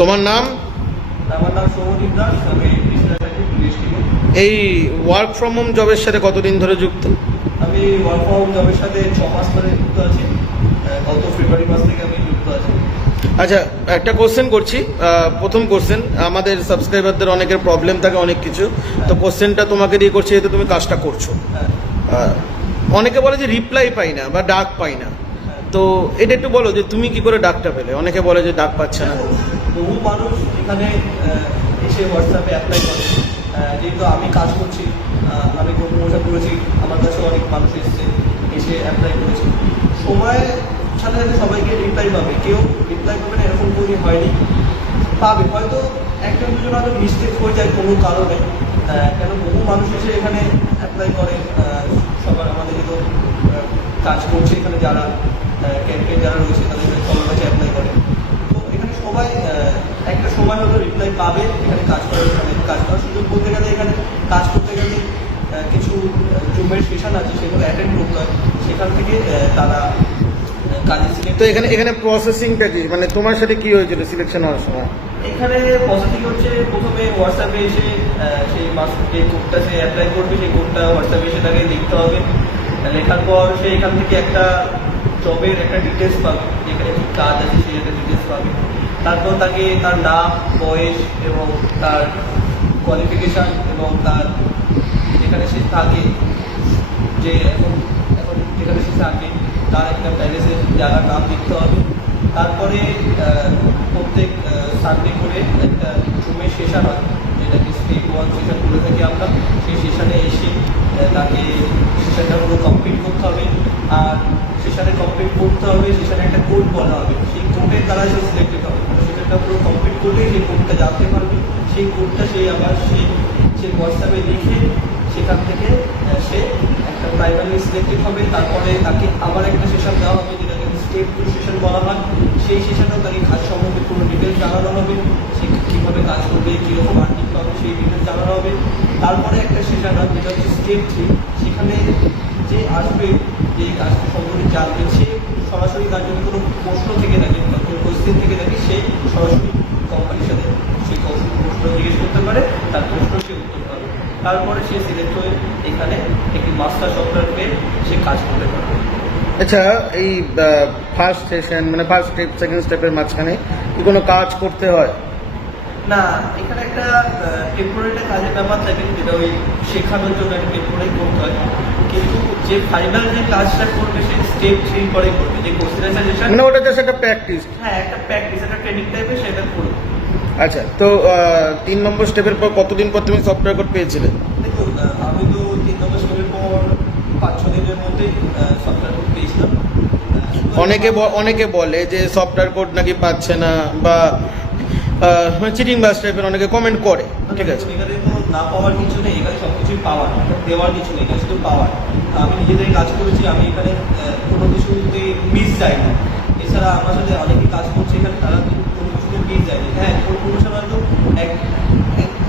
তোমার নাম? আমার নাম সৌমদীপ দাস, আমি এই ওয়ার্ক ফ্রম হোম জবের সাথে কতদিন ধরে যুক্ত? আমি ওয়ার্ক ফ্রম হোম জবের সাথে 6 মাস ধরে যুক্ত আছি। গত ফেব্রুয়ারি মাস থেকে আমি যুক্ত আছি। আচ্ছা, একটা কোশ্চেন করছি। প্রথম কোশ্চেন, আমাদের সাবস্ক্রাইবারদের অনেকের প্রবলেম থাকে অনেক কিছু, তো কোশ্চেনটা তোমাকে দিয়ে করছি যেহেতু তুমি কাজটা করছো। অনেকে বলে যে রিপ্লাই পাই না বা ডাক পাই না, তো এটা একটু বলো যে তুমি কি করে ডাকটা পেলে? অনেকে বলে যে ডাক পাচ্ছে না। বহু মানুষ এখানে এসে হোয়াটসঅ্যাপে অ্যাপ্লাই করে। যেহেতু আমি কাজ করছি, আমি প্রমোশন করেছি, আমার কাছে অনেক মানুষ এসে অ্যাপ্লাই করেছে। সময়ের সাথে সাথে সবাইকে রিপ্লাই পাবে, কেউ রিপ্লাই পাবে না এরকম কোনো হয়নি, পাবে। হয়তো একজন দুজন হয়তো মিস্টেক হয়ে যায় কোনো কারণে, কেন বহু মানুষ এসে এখানে অ্যাপ্লাই করে। সবার আমাদের যেহেতু কাজ করছে এখানে, যারা ক্যাম্পেইন যারা রয়েছে তাদের সবার কাছে অ্যাপ্লাই করে। তো এখানে সবাই একটা সময় হয়তো রিপ্লাই পাবে এখানে কাজ করার, এখানে কাজ করার সুযোগ বলতে গেলে এখানে কাজ করতে গেলে কিছু জুমের সেশন আছে, সেগুলো অ্যাটেন্ড করতে হয়। সেখান থেকে তারা কাজে সিলেক্ট। তো এখানে প্রসেসিংটা কি, মানে তোমার সাথে কি হয়েছিল সিলেকশন হওয়ার সময়? এখানে প্রসেসিং হচ্ছে, প্রথমে হোয়াটসঅ্যাপে এসে সেই যে কোডটা সে অ্যাপ্লাই করবে, সেই কোডটা হোয়াটসঅ্যাপে এসে তাকে লিখতে হবে। লেখার পর সে এখান থেকে একটা জবের একটা ডিটেলস পাবে, যেখানে কি কাজ আছে সেই একটা ডিটেলস পাবে। তারপর তাকে তার নাম, বয়স এবং তার কোয়ালিফিকেশান এবং তার যেখানে সে থাকে, যে এখন যেখানে সে থাকে তার একটা প্যালেসের জায়গার নাম লিখতে হবে। তারপরে প্রত্যেক সানডে করে একটা জুমের সেশন হয়, যেটাকে স্টেপ 1 সেশন করে থাকি আমরা। সেই সেশনে এসে তাকে সেশনটা পুরো কমপ্লিট করতে হবে। আর সেশনে কমপ্লিট করতে হবে, সেশনে একটা কোড বলা হবে, সেই কোডের দ্বারা সে সিলেক্টেড হবে। সেশনটা পুরো কমপ্লিট করলেই সেই কোডটা জানতে পারবে। সেই কোডটা সেই আবার সে হোয়াটসঅ্যাপে লিখে সেখান থেকে সে একটা প্রাইমারি সিলেক্টেড হবে। তারপরে তাকে আবার একটা সেশন দেওয়া হবে, যেটাকে স্টেপ 2 সেশন বলা হয়। সেই সেশনেও তাকে কাজ সম্বন্ধে পুরো ডিটেলস জানানো হবে, সে কীভাবে কাজ করবে, কীরকম আর্নিং পাবে সেই ডিটেলস জানানো হবে। তারপরে একটা সেশন হয় যেটা হচ্ছে স্টেপ 3। সেখানে যে আসবে, যে কাজটা সম্পর্কে জানবে, সে সরাসরি তার যদি কোনো প্রশ্ন থেকে থাকে বা কোনো কোয়েশ্চেন থেকে থাকে, সে সরাসরি কোম্পানির সাথে সেই প্রশ্ন জিজ্ঞেস করতে পারে, তার প্রশ্ন সে উত্তর পাবে। তারপরে সে সিলেক্ট হয়ে এখানে একটি মাস্টার সফটওয়্যার পেয়ে সে কাজ করতে পারবে। আচ্ছা, এই ফার্স্ট সেশন মানে ফার্স্ট স্টেপ সেকেন্ড স্টেপের মাঝখানে কি কোনো কাজ করতে হয়? না, এখানে একটা টেম্পোরারি কাজের ব্যাপার থাকে, যেটা ওই শেখানোর জন্য একটা টেম্পোরারি করতে হয়। কিন্তু যে ফাইনাল যে কাজটা করবে সে স্টেপ 3 পরে করবে, যে কোশ্চেন সাজেশন, মানে ওটা জাস্ট একটা প্র্যাকটিস। হ্যাঁ, একটা প্র্যাকটিস, একটা ট্রেনিং টাইপের, সেটা করবে। আচ্ছা, তো 3 নম্বর স্টেপের পর কতদিন পর তুমি সফটওয়্যার কোড পেয়েছিলে? দেখুন, আমি তো 3 নম্বর স্টেপের পর 5-6 দিনের মধ্যেই সফটওয়্যার কোড পেয়েছিলাম। অনেকে বলে যে সফটওয়্যার কোড নাকি পাচ্ছে না, বা চিটিং বাস টাইপের অনেকে কমেন্ট করে। ঠিক আছে, এখানে তো না পাওয়ার কিছু নেই, এখানে সব কিছুই পাওয়ার, দেওয়ার কিছু নেই, শুধু পাওয়ার। আমি নিজেদের কাজ করেছি, আমি এখানে কোনো কিছুতে মিস যায়নি। এছাড়া আমার সাথে অনেকে কাজ করছে এখানে, তারা কোনো কিছুতে মিস যায়নি। হ্যাঁ, কোনো সময় হয়তো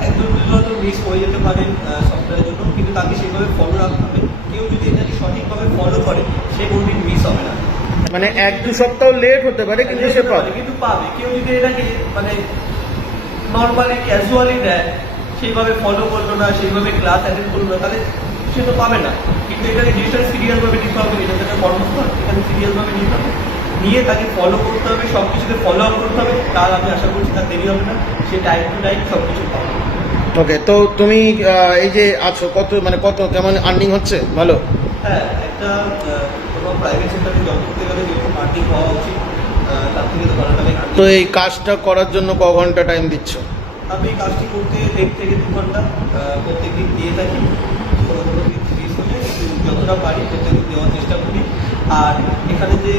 একজন দুজন হয়তো মিস হয়ে যেতে পারে সফটওয়্যারের জন্য, কিন্তু তাকে সেভাবে ফলো রাখতে হবে। কেউ যদি এটাকে সঠিকভাবে ফলো করে, সে কোনোদিন মিস হবে না। মানে 1-2 সপ্তাহ লেট হতে পারে, কিন্তু সে পাবে। কিন্তু পাবে। কেউ যদি এটাকে মানে নর্মালি ক্যাজুয়ালি দেয়, সেইভাবে ফলো করলো না, সেইভাবে ক্লাস অ্যাটেন্ড করলো না, তাহলে সে তো পাবে না। কিন্তু এখানে ডিজিটাল সিরিয়ালভাবে নিতে হবে, এটা একটা কর্মস্থল, এখানে সিরিয়ালভাবে নিতে হবে, নিয়ে তাকে ফলো করতে হবে, সব কিছুতে ফলো আপ করতে হবে। তার আমি আশা করছি তার দেরি হবে না, সে টাইম টু টাইম সব কিছু পাবে। ওকে, তো তুমি এই যে আছো, কত কেমন আর্নিং হচ্ছে? ভালো? হ্যাঁ, একটা কোনো প্রাইভেট সেক্টরে জব করতে গেলে যেরকম আর্নিং হওয়া উচিত, তার থেকে তো ভালো টাকা। তো এই কাজটা করার জন্য ক ঘন্টা টাইম দিচ্ছ? আমি কাজটি করতে 1.5 থেকে 2 ঘন্টা প্রত্যেক দিন দিয়ে থাকি। কোনো দিন 30 হলে যতটা পারি প্রত্যেক দিন দেওয়ার চেষ্টা করি। আর এখানে যে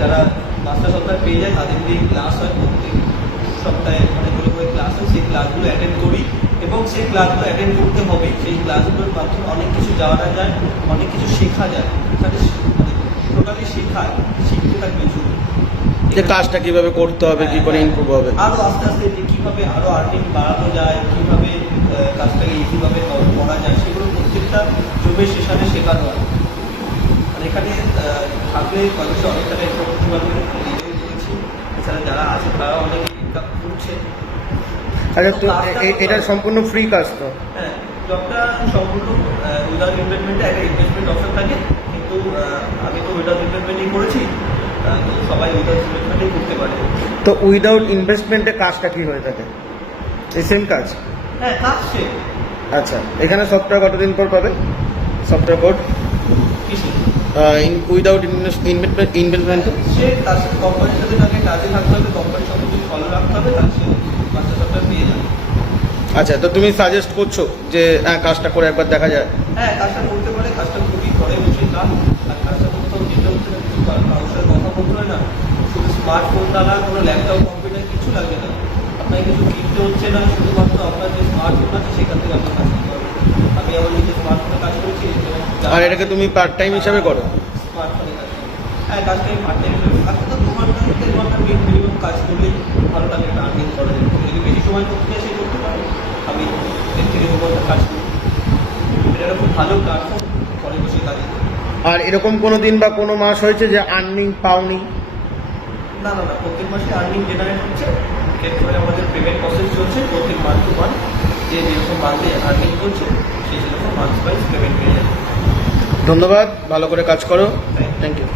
যারা মাস্টার সফটওয়্যার পেয়ে যায়, তাদের যে ক্লাস হয় প্রত্যেক সপ্তাহে অনেকগুলো করে ক্লাস হয়, সেই ক্লাসগুলো অ্যাটেন্ড করি। এবং সেই ক্লাসগুলো অ্যাটেন্ড করতে হবে, সেই ক্লাসগুলোর মাধ্যমে অনেক কিছু জানা যায়, অনেক কিছু শেখা যায়। এখানে মানে টোটালি শেখায়, শিখতে থাকবে শুধু যে কাজটা কিভাবে করতে হবে, কি করে ইমপ্রুভ হবে, আরো আস্তে আস্তে যে কীভাবে আরো আর্নিং বাড়ানো যায়, কীভাবে কাজটাকে ইজিভাবে করা যায়, সেগুলো প্রত্যেকটা জবের সেশনে শেখানো হয়। আর এখানে থাকলে মানুষের অনেক টাকা ইনকাম করতে পারবে, নিজেও করেছি। এছাড়া যারা আছে তারা অনেকে ইনকাম করছে। আচ্ছা, তো কাজটা করতে এটা হবে। সম্পূর্ণ ফ্রি কাজ তো? হ্যাঁ, জবটা সম্পূর্ণ উইদাউট ইনভেস্টমেন্টে একটা ইনভেস্টমেন্ট অপশন থাকে, কিন্তু আমি তো উইদাউট ইনভেস্টমেন্টই করেছি, তো সবাই উইদাউট ইনভেস্টমেন্টই করতে পারে। তো উইদাউট ইনভেস্টমেন্টে কাজটা কি হয়ে থাকে? এই সেম কাজ? হ্যাঁ, কাজ সে আচ্ছা, এখানে সফটওয়্যার কতদিন পর পাবে? সফটওয়্যার কোড কিসে উইদাউট ইনভেস্টমেন্ট? সে তার সাথে কোম্পানির সাথে তাকে কাজে থাকতে হবে, কোম্পানির সাথে যদি ফলো রাখতে হবে, তার সে মাস্টার সফটওয়্যার পেয়ে যাবে। আচ্ছা, তো তুমি সাজেস্ট করছো যে কাজটা করে একবার দেখা যায়? হ্যাঁ, কাজটা করতে পারে, কাজটা খুবই ঘরে বসে কাজ, আর কাজটা কোথাও যেতে হচ্ছে না, কিছু কারোর সাথে কথা বলতে হয় না, শুধু স্মার্টফোন দ্বারা কোনো ল্যাপটপ কম্পিউটার কিছু লাগবে না, আপনাকে কিছু কিনতে হচ্ছে না, শুধুমাত্র আপনার যে স্মার্টফোন আছে সেখান থেকে আপনি কাজ করতে পারবেন। আমি আমার নিজের স্মার্টফোনে কাজ করেছি এবং আর এটাকে তুমি পার্ট টাইম হিসাবে করো? স্মার্টফোনে কাজ করি। হ্যাঁ, কাজটা আমি পার্ট টাইম করি। আজকে তো 2 ঘন্টা থেকে 3 ঘন্টা মিনিমাম কাজ করলেই ভালো টাকা একটা আর্নিং করা যায়। যদি বেশি সময় করতে চাই সে করতে পারে। আমি 1 থেকে 2 ঘন্টা কাজ করি। এটা একটা খুব ভালো প্ল্যাটফর্ম ঘরে বসে কাজে। আর এরকম কোনো দিন বা কোনো মাস হয়েছে যে আর্নিং পাওনি? না, প্রত্যেক মাসে আর্নিং জেনারেট হচ্ছে। এরপরে আমাদের পেমেন্ট প্রসেস চলছে প্রত্যেক মান্থ টু মান্থ। যে যেরকম মান্থে আর্নিং করছে সেই সেরকম মান্থ ওয়াইজ পেমেন্ট পেয়ে যাবে। ধন্যবাদ, ভালো করে কাজ করো। Thank you. Thank you.